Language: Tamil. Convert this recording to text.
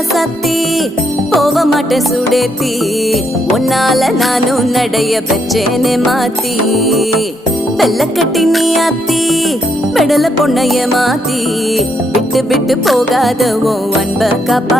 ராசாத்தி போக மாட்டேன் சுடேத்தி உன்னால நானும் நடைய பெற்றேனே மாத்தி வெள்ள கட்டி நீ ஆத்தி பெடல பொண்ணைய மாத்தி விட்டு விட்டு போகாத உன் அன்ப காப்பா